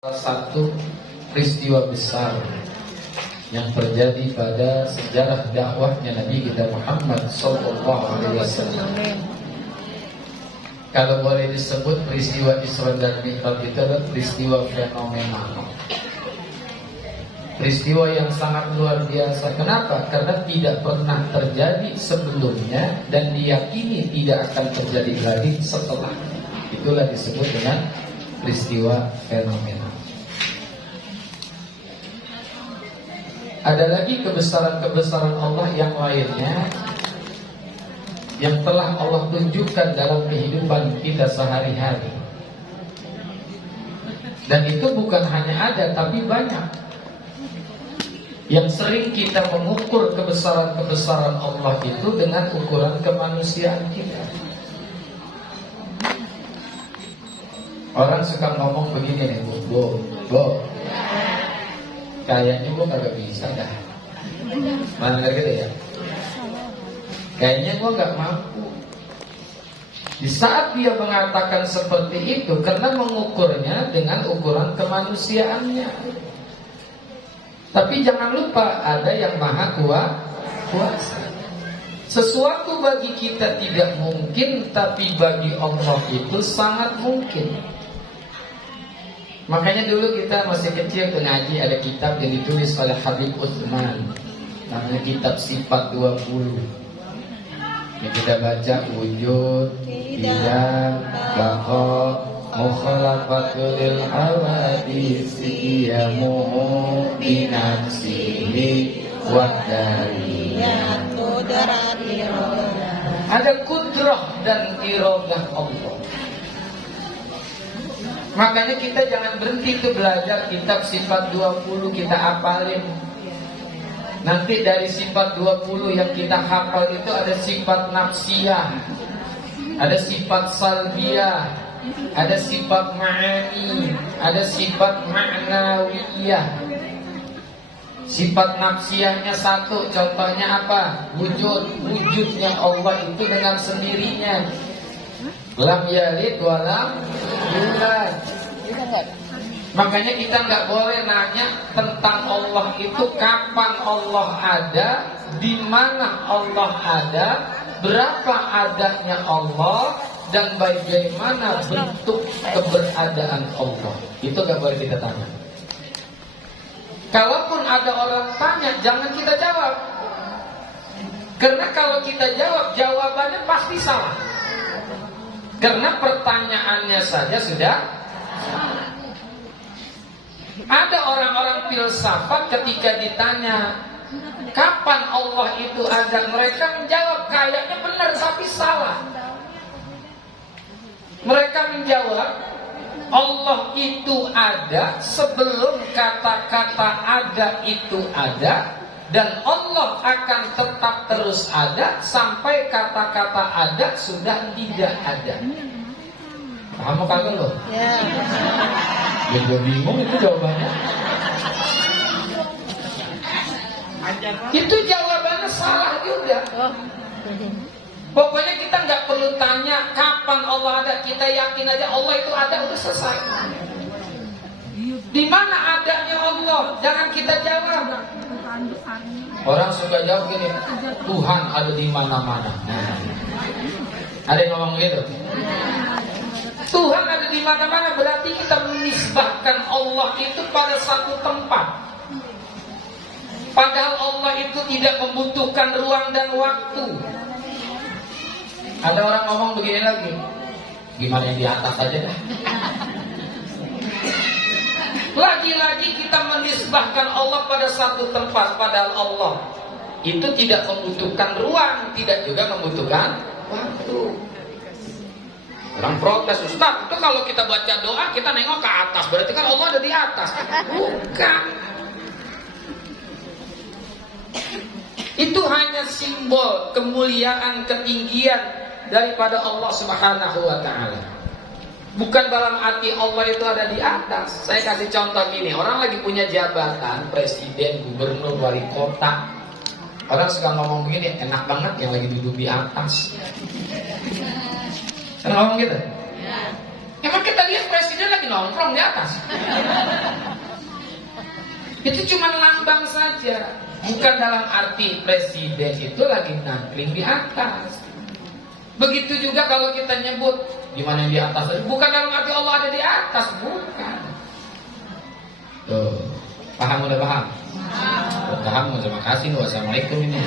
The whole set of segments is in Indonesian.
Salah satu peristiwa besar yang terjadi pada sejarah dakwahnya Nabi kita Muhammad SAW. Kalau boleh disebut peristiwa Isra dan Mi'raj itu adalah peristiwa fenomenal, peristiwa yang sangat luar biasa. Kenapa? Karena tidak pernah terjadi sebelumnya dan diyakini tidak akan terjadi lagi setelah. Itulah disebut dengan peristiwa fenomenal. Ada lagi kebesaran-kebesaran Allah yang lainnya yang telah Allah tunjukkan dalam kehidupan kita sehari-hari. Dan itu bukan hanya ada, tapi banyak. Yang sering kita mengukur kebesaran-kebesaran Allah itu dengan ukuran kemanusiaan kita. Orang suka ngomong begini nih, Bu, kayaknya gue kagak bisa dah. Mana gitu ya? Kayaknya gue gak mampu. Di saat dia mengatakan seperti itu, karena mengukurnya dengan ukuran kemanusiaannya. Tapi jangan lupa ada yang maha kuasa. Sesuatu bagi kita tidak mungkin, tapi bagi Allah itu sangat mungkin. Makanya dulu kita masih kecil tuh ngaji, ada kitab yang ditulis oleh Habib Utsman, namanya kitab Sifat 20. Yang kita baca wujud, tidak, baqa, mukhalafatul hawadisi, yamuhu binafsihi wadariyatu darati. Ada kudrah dan iradah Allah. Makanya kita jangan berhenti tuh belajar kitab Sifat 20, kita hafalin. Nanti dari Sifat 20 yang kita hafal itu ada sifat nafsiyah, ada sifat salbiyah, ada sifat ma'ani, ada sifat ma'nawiyah. Sifat nafsiyahnya satu, contohnya apa? Wujudnya Allah itu dengan sendirinya. Lam yalid wa lam yulad. Makanya kita nggak boleh nanya tentang Allah itu kapan Allah ada, di mana Allah ada, berapa adanya Allah, dan bagaimana bentuk keberadaan Allah. Itu nggak boleh kita tanya. Kalaupun ada orang tanya, jangan kita jawab. Karena kalau kita jawab, jawabannya pasti salah. Karena pertanyaannya saja sudah salah. Ada orang-orang filsafat ketika ditanya kapan Allah itu ada, mereka menjawab kayaknya benar tapi salah. Mereka menjawab Allah itu ada sebelum kata-kata ada itu ada, dan Allah akan tetap terus ada sampai kata-kata ada sudah tidak ada. Kamu kagak loh? Ya. Gue bingung itu jawabannya. Itu jawabannya salah juga. Pokoknya kita nggak perlu tanya kapan Allah ada, kita yakin aja Allah itu ada, udah selesai. Di mana adanya Allah? Jangan kita jawab. Orang suka jawab gini, Tuhan ada di mana-mana. Ada yang ngomong gitu. Tuhan ada di mana-mana berarti kita menisbahkan Allah itu pada satu tempat. Padahal Allah itu tidak membutuhkan ruang dan waktu. Ada orang ngomong begini lagi, gimana yang di atas aja dah. Lagi-lagi kita menisbahkan Allah pada satu tempat, padahal Allah itu tidak membutuhkan ruang, tidak juga membutuhkan waktu. Orang protes, Ustaz, itu kalau kita baca doa kita nengok ke atas, berarti kan Allah ada di atas. Bukan. Itu hanya simbol kemuliaan, ketinggian daripada Allah Subhanahu wa ta'ala. Bukan dalam arti Allah itu ada di atas. Saya kasih contoh gini, orang lagi punya jabatan, presiden, gubernur, wali kota. Orang suka ngomong begini, enak banget yang lagi duduk di atas. Kan ngomong gitu? Emang kita lihat presiden lagi nongkrong di atas. Itu cuma lambang saja. Bukan dalam arti presiden itu lagi nangkring di atas. Begitu juga kalau kita nyebut gimana yang di atas, bukan dalam arti Allah ada di atas, bukan. Tuh, paham udah paham? Paham, terima kasih. Wassalamualaikum ini.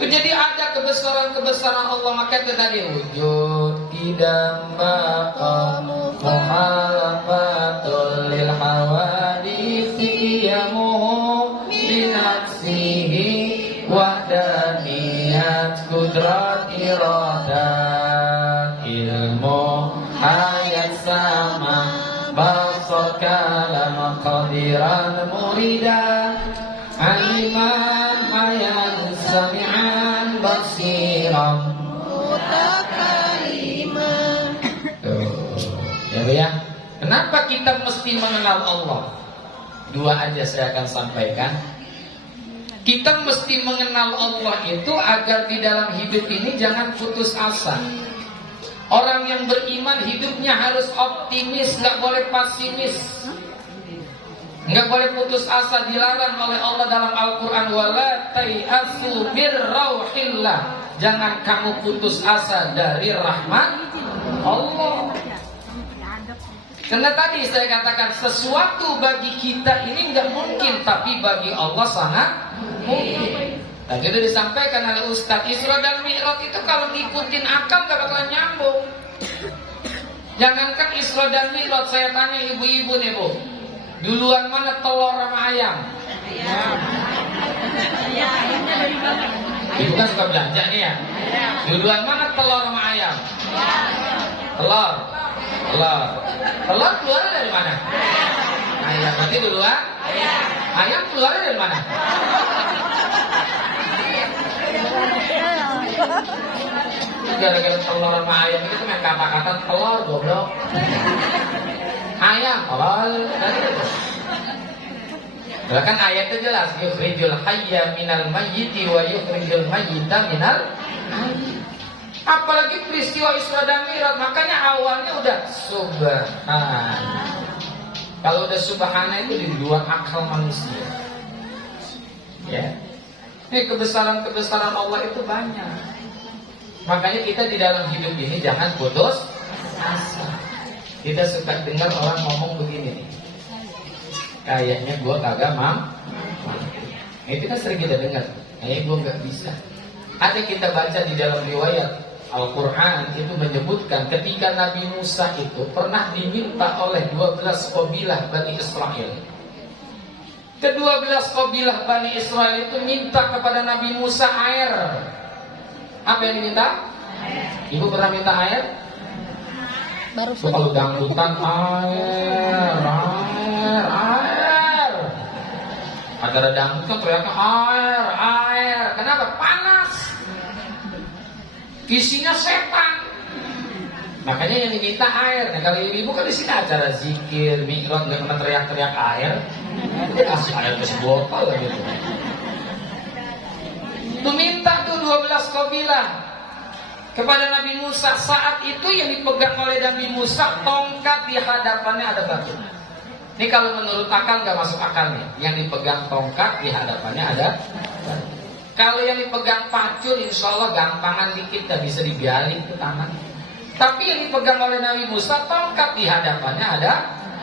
Jadi ada kebesaran-kebesaran Allah, maka itu tadi wujud idam maqam muhalafatul lil hawadisi yamuhu binafsihi wahdaniyat kudrat iradat ilmu ayat sama basar kalam qadiran muridan aliman ayat sami'an basiran mutakaliman. Ya Bu ya. Kenapa kita mesti mengenal Allah? Dua aja saya akan sampaikan. Kita mesti mengenal Allah itu agar di dalam hidup ini jangan putus asa. Orang yang beriman hidupnya harus optimis, nggak boleh pesimis. Nggak boleh putus asa, dilarang oleh Allah dalam Al-Quran. Wala tai'asu mir rauhillah. Jangan kamu putus asa dari rahmat Allah. Karena tadi saya katakan sesuatu bagi kita ini nggak mungkin, tapi bagi Allah sangat mungkin. Dan itu disampaikan oleh Ustadz, Isra dan Mi'raj itu kalau ngikutin akal nggak bakalan nyambung. Jangankan Isra dan Mi'raj, saya tanya ibu-ibu nih Bu, duluan mana telur sama ayam? Ibu kan suka belanja nih ya. Duluan mana telur sama ayam? Telur. Telur keluarnya dari mana? Ayam. Berarti duluan? Ayam keluarnya dari mana? Gara-gara telur sama ayam itu main kata-kata telur goblok. Ayam, awal dari itu. Kan ayat itu jelas, yukhrijul hayya minal mayyiti wa yukhrijul mayyita minal hayy. Apalagi peristiwa Isra dan Mi'raj, makanya awalnya udah subhan. Kalau udah subhana itu di luar akal manusia. Ya. Ini kebesaran-kebesaran Allah itu banyak. Makanya kita di dalam hidup ini jangan putus asa. Kita suka dengar orang ngomong begini nih, kayaknya gue kagak mampu. Itu kan sering kita dengar, kayaknya gue gak bisa. Ada kita baca di dalam riwayat Al-Quran itu menyebutkan ketika Nabi Musa itu pernah diminta oleh 12 kabilah Bani Israel. Ke-12 kabilah Bani Israel itu minta kepada Nabi Musa air. Apa yang diminta? Ibu pernah minta air? Baru kalau dangdutan air. Ada dangdut kan teriaknya air. Kenapa? Panas. Isinya setan. Makanya yang diminta air. Nah, kalau ibu kan di sini acara zikir, mi'raj, nggak pernah teriak-teriak air. Dia kasih air ke sebotol gitu. Tuh minta tuh 12 kabilah kepada Nabi Musa. Saat itu yang dipegang oleh Nabi Musa, tongkat di hadapannya ada batu. Ini kalau menurut akal nggak masuk akal nih. Yang dipegang tongkat di hadapannya ada batu. Kalau yang dipegang pacul, insya Allah gampangan dikit, gak bisa dibiarin ke tangan. Tapi yang dipegang oleh Nabi Musa, tongkat di hadapannya ada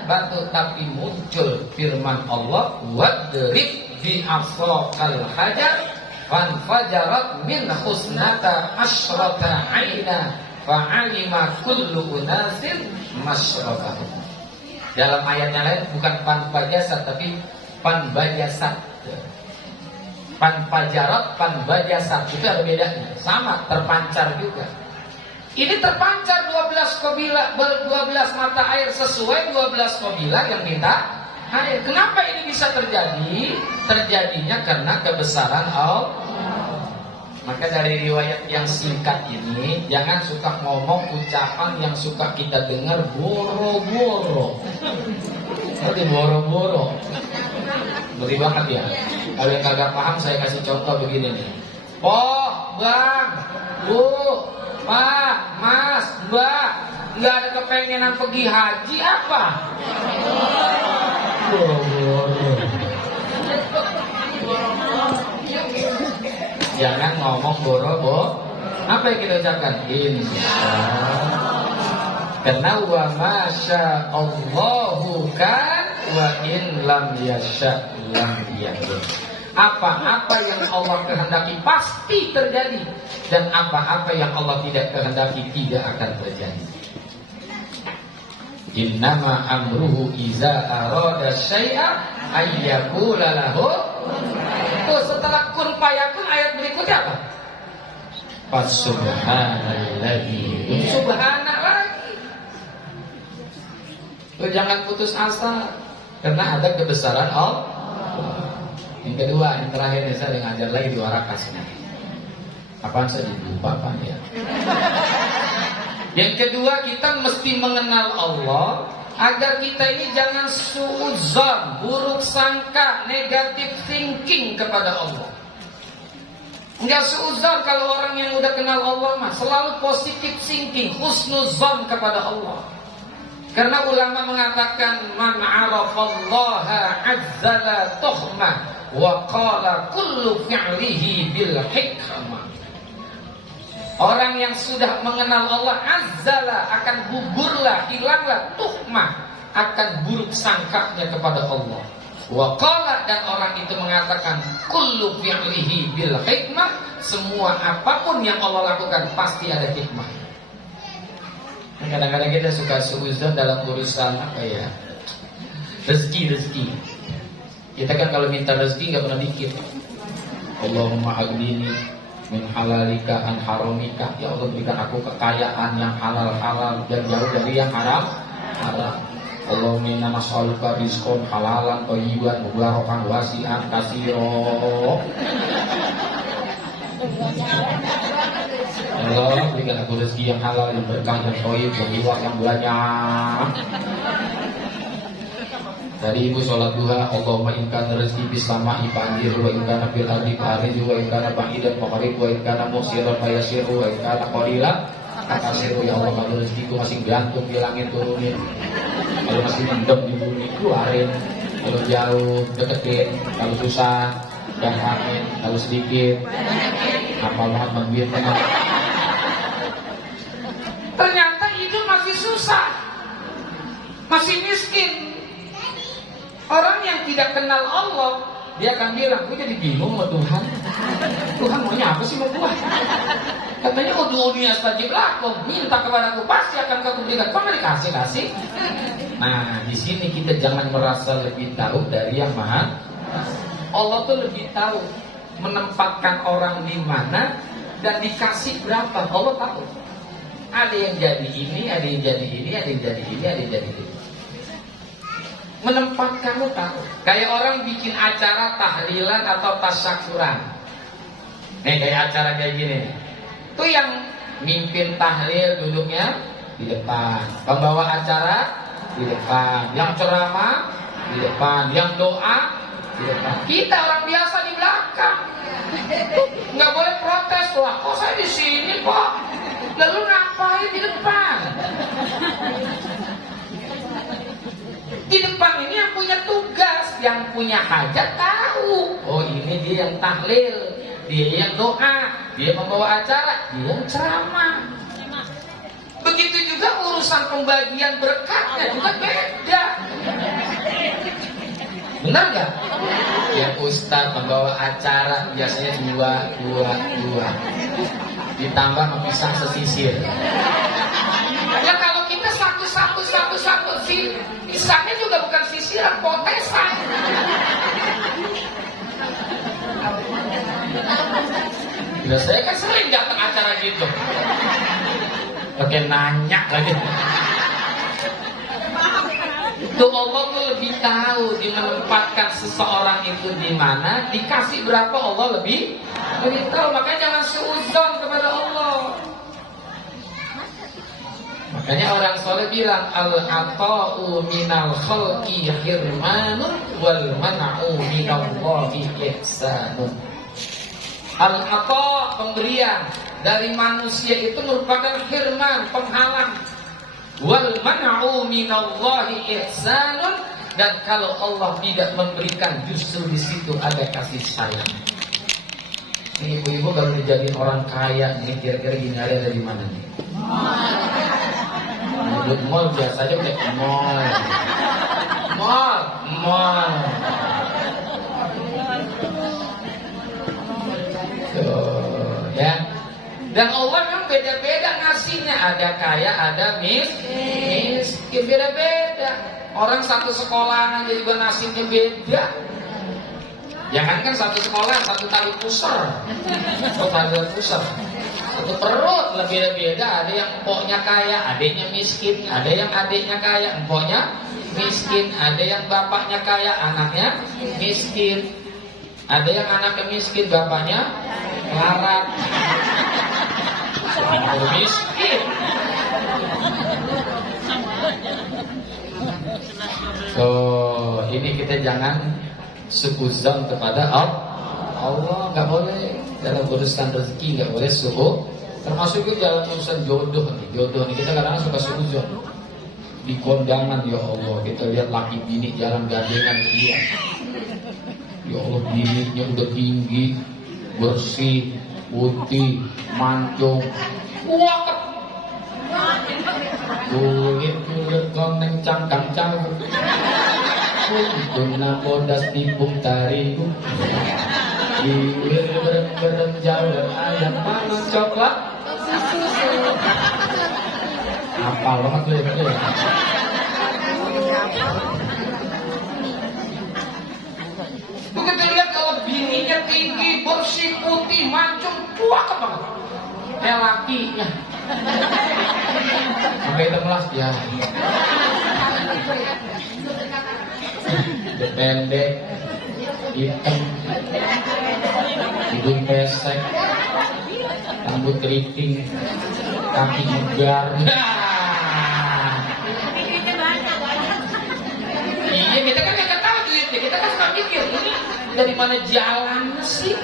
batu. Tapi muncul firman Allah, wadrib bi asraqal hajar fanfajarat min husnata asyrata aina fa'alima kullu unasin masyrabahum. Dalam ayatnya lain bukan panfajasat tapi panbajasat. Panfajarat, panbajasat itu ada bedanya. Sama, terpancar juga. Ini terpancar 12 kabilah, 12 mata air sesuai 12 kabilah yang minta air. Kenapa ini bisa terjadi? Terjadinya karena kebesaran Allah. Maka dari riwayat yang singkat ini, jangan suka ngomong ucapan yang suka kita dengar boro-boro. Nanti boro-boro. Beri banget ya. Kalau yang kagak paham saya kasih contoh begini nih. Oh, Bang, Bu, Pak, Mas, Mbak, nggak ada kepengenan pergi haji apa? Jangan ngomong boro-boro. Apa yang kita ucapkan? Karena wa masya Allahu kan wa in lam yasha lam yakun. Apa-apa yang Allah kehendaki pasti terjadi, dan apa-apa yang Allah tidak kehendaki tidak akan terjadi. Innama amruhu iza arada syai'a ayyakula lahu. Tuh, setelah kun fayakun ayat berikutnya apa? Fasubhanalladzi. Subhana lagi. Tuh, jangan putus asa karena ada kebesaran Allah. Yang kedua, yang terakhir nih, saya ngajar lagi di Warakasnya. Apaan saya lupa apa ya? Yang kedua, kita mesti mengenal Allah agar kita ini jangan suudzon, buruk sangka, negative thinking kepada Allah. Enggak suudzon kalau orang yang udah kenal Allah mah selalu positive thinking, husnuzon kepada Allah. Karena ulama mengatakan man 'arafallaha 'azzala tuhma wa qala kullu fi'lihi bil hikmah. Orang yang sudah mengenal Allah azzala akan gugurlah, hilanglah tuhmah, akan buruk sangkanya kepada Allah. Wa qala, dan orang itu mengatakan kullu fi'lihi bil hikmah, semua apapun yang Allah lakukan pasti ada hikmah. Kadang-kadang kita suka suudzon dalam urusan apa ya? Rezeki. Kita kan kalau minta rezeki nggak pernah dikit. Allahumma aghnini min halalika an haramika. Ya Allah, berikan aku kekayaan yang halal dan jauh dari yang haram. Allahumma inna nas'aluka rizqan halalan thayyiban mubarakan wasi'an katsira. Allah, berikan aku rezeki yang halal, yang berkah, yang thayyib, yang luas, yang banyak. Dari ibu sholat duha, Allahumma in kana rezeki bis sama'i fa'anjir, wa in kana fil ardi fa'arij, wa in kana ba'idan faqrib, wa in kana musiran fayasir, wa in kana qalilan fakasir. Ya Allah, kalau rezekiku masih gantung di langit turunin, kalau masih mendem di bumi keluarin, kalau jauh deketin, kalau susah gampangin, kalau sedikit hafal banget menggir. Ternyata hidup masih susah, masih miskin. Orang yang tidak kenal Allah, dia akan bilang, gue jadi bingung sama Tuhan. Tuhan maunya apa sih sama gue? Katanya ud'uni astajib lakum, minta kepadaku pasti akan kau berikan. Kok nggak dikasih? Nah, di sini kita jangan merasa lebih tahu dari yang maha. Allah tuh lebih tahu menempatkan orang di mana dan dikasih berapa. Allah tahu. Ada yang jadi ini, ada yang jadi ini, ada yang jadi ini, ada yang jadi ini. Menempatkanmu tahu. Kayak orang bikin acara tahlilan atau tasyakuran. Nih kayak acara kayak gini. Itu yang mimpin tahlil duduknya di depan, pembawa acara di depan, yang ceramah di depan, yang doa di depan. Kita orang biasa di belakang. Nggak boleh protes lah. Kok saya di sini kok? Lalu ngapain di depan? Di depan ini yang punya tugas, yang punya hajat tahu. Oh, ini dia yang tahlil, dia yang doa, dia membawa acara, dia yang ceramah. Begitu juga urusan pembagian berkatnya juga beda. Benar nggak? Ya Ustadz membawa acara biasanya dua. Ditambah pisang sesisir. Ya kalau kita satu sih, pisangnya juga bukan sisiran, potesan. Ya saya kan sering datang acara gitu. Pakai nanya lagi. Tuh Allah tuh lebih tahu di menempatkan seseorang itu di mana, dikasih berapa Allah lebih tahu. Makanya jangan suudzon kepada Allah. Makanya orang soleh bilang al-ata'u minal khalqi hirmanun wal man'u minallahi ihsanun. Al-ata' pemberian, dari manusia itu merupakan firman, penghalang. Wal man'u minallahi ihsanun, dan kalau Allah tidak memberikan, justru di situ ada kasih sayang. Ini ibu-ibu kalau dijadiin orang kaya nih, kira-kira gini ada dari mana nih? Nyebut mall biasa aja udah mall. Tuh, ya. Dan Allah memang beda-beda ngasihnya. Ada kaya, ada miskin, beda-beda. Orang satu sekolah aja juga nasinya beda. Jangankan satu sekolah, satu tali pusar. Tali pusar. Satu perut lebih beda. Ada yang empoknya kaya, adiknya miskin. Ada yang adiknya kaya, empoknya miskin. Ada yang bapaknya kaya, anaknya miskin. Ada yang anaknya miskin, bapaknya melarat. Miskin. Ini kita jangan sukuzon kepada Allah, nggak boleh. Dalam urusan rezeki nggak boleh suhu. Termasuk itu dalam urusan jodoh nih kita kadang-kadang suka sukuzon. Di kondangan, ya Allah, kita lihat laki bini jalan gandengan dia. Ya Allah, bininya udah tinggi, bersih, putih, mancung, wakep. Kulit koneng cangkang cangkang. Kuna podas tipung tariku. Berem jalan ayam panas coklat. Apal banget lu ya. Begitu lihat kalau bininya tinggi, bersih, putih, mancung, cakep banget. Lakinya sampai itu melas ya. Pendek, hitam, hidung pesek, rambut keriting, kaki bugar. Iya, kita kan nggak tahu duitnya, kita kan suka mikir ini dari mana jalan sih.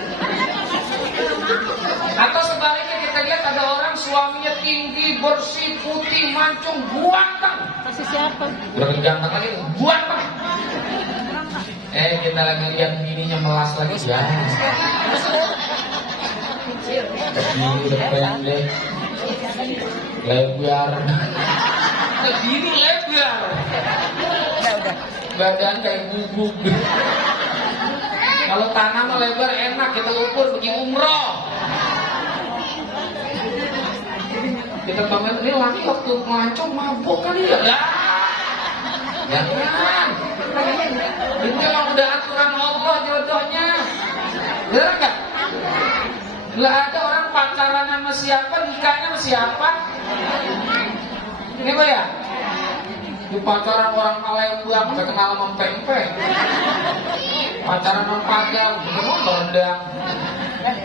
Atau sebaliknya kita lihat ada orang suaminya tinggi, bersih, putih, mancung, buanteng. Kasih siapa? Udah ganteng lagi, buanteng. Kita lagi lihat bininya melas lagi ya. Bini udah pendek, lebar. Bini lebar. Badan kayak guguk. Kalau tanah mah lebar enak, kita ukur pergi umroh. Kita pamer ini laki waktu mancung mabuk kali ya. Jangan. Itu emang udah aturan Allah jodohnya. Bener nggak? Nggak ada orang pacaran sama siapa, nikahnya sama siapa. Ini kok ya? Di pacaran orang Palembang, gak kenal sama pempek. Pacaran sama Padang, ketemu Bandang.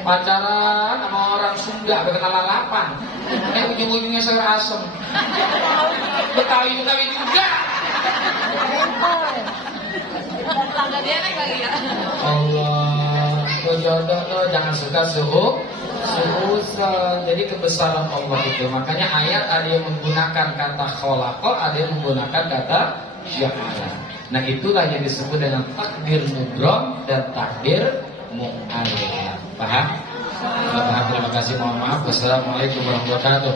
Pacaran sama orang Sunda, gak kenal lalapan. Ujung-ujungnya sayur asem. Betawi juga. Allah, jodoh tuh jangan suka suuzon. Jadi kebesaran Allah itu. Makanya ayat ada yang menggunakan kata khalaqa, ada yang menggunakan kata ja'ala. Nah itulah yang disebut dengan takdir mubrom dan takdir mu'ayyad. Paham? Terima kasih, mohon maaf. Wassalamualaikum warahmatullahi wabarakatuh.